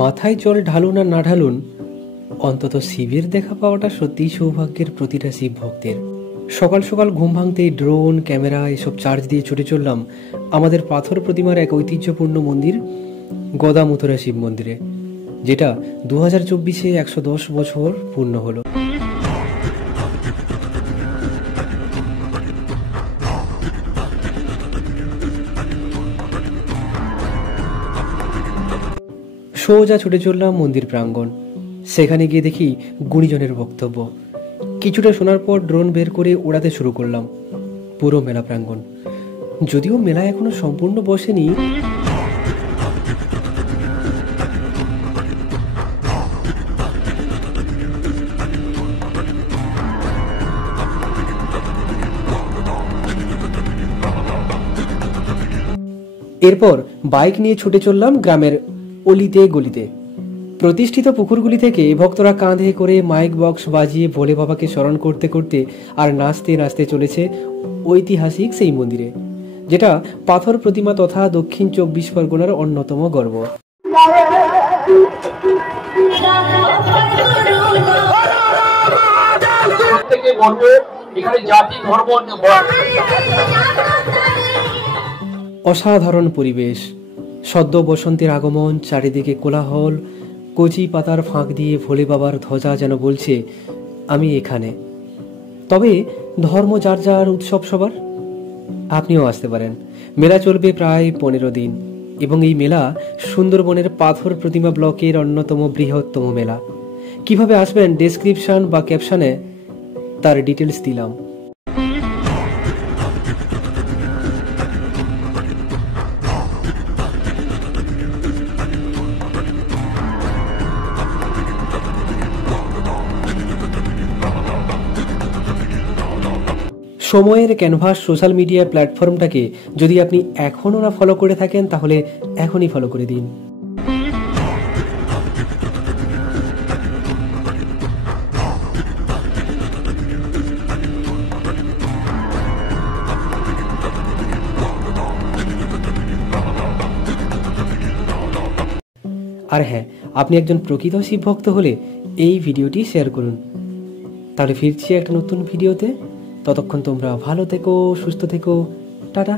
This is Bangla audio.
মাথায় জল ঢালুন আর না ঢালুন, অন্তত শিবের দেখা পাওয়াটা সত্যিই সৌভাগ্যের প্রতিটা শিব ভক্তের। সকাল সকাল ঘুম ভাঙতেই ড্রোন, ক্যামেরা এসব চার্জ দিয়ে ছুটে চললাম আমাদের পাথর প্রতিমার এক ঐতিহ্যপূর্ণ মন্দির গদামথুরা শিব মন্দিরে, যেটা 2024-এ 110 বছর পূর্ণ হলো। সোজা ছুটে চললাম মন্দির প্রাঙ্গণ। সেখানে গিয়ে দেখি গুণীজনের বক্তব্য। কিছুটা শোনার পর ড্রোন বের করে ওড়াতে শুরু করলাম পুরো মেলা প্রাঙ্গণ। যদিও মেলা এখনো সম্পূর্ণ বসেনি, এরপর বাইক নিয়ে ছুটে চললাম গ্রামের অলিতে গলিতে। প্রতিষ্ঠিত পুকুরগুলি থেকে ভক্তরা কাঁধে করে মাইক বক্স বাজিয়ে ভোলে বাবাকে স্মরণ করতে করতে আর নাচতে নাচতে চলেছে ঐতিহাসিক সেই মন্দিরে, যেটা পাথর প্রতিমা তথা দক্ষিণ 24 পরগনার অন্যতম গর্ব। অসাধারণ পরিবেশ, সদ্য বসন্তের আগমন, চারিদিকে কোলাহল, কচি পাতার ফাঁক দিয়ে ভোলে বাবার ধ্বজা যেন বলছে আমি এখানে। তবে ধর্ম যার যার, উৎসব সবার। আপনিও আসতে পারেন। মেলা চলবে প্রায় 15 দিন এবং এই মেলা সুন্দরবনের পাথর প্রতিমা ব্লকের অন্যতম বৃহত্তম মেলা। কিভাবে আসবেন ডেসক্রিপশন বা ক্যাপশনে তার ডিটেলস দিলাম। সময়ের ক্যানভাস সোশ্যাল মিডিয়া প্ল্যাটফর্মটাকে যদি আপনি এখনও না ফলো করে থাকেন, তাহলে এখনই ফলো করে দিন। আর হ্যাঁ, আপনি একজন প্রকৃত শিব ভক্ত হলে এই ভিডিওটি শেয়ার করুন। তাহলে ফিরছি একটা নতুন ভিডিওতে। ততক্ষণ তোমরা ভালো থেকো, সুস্থ থেকো। টাটা।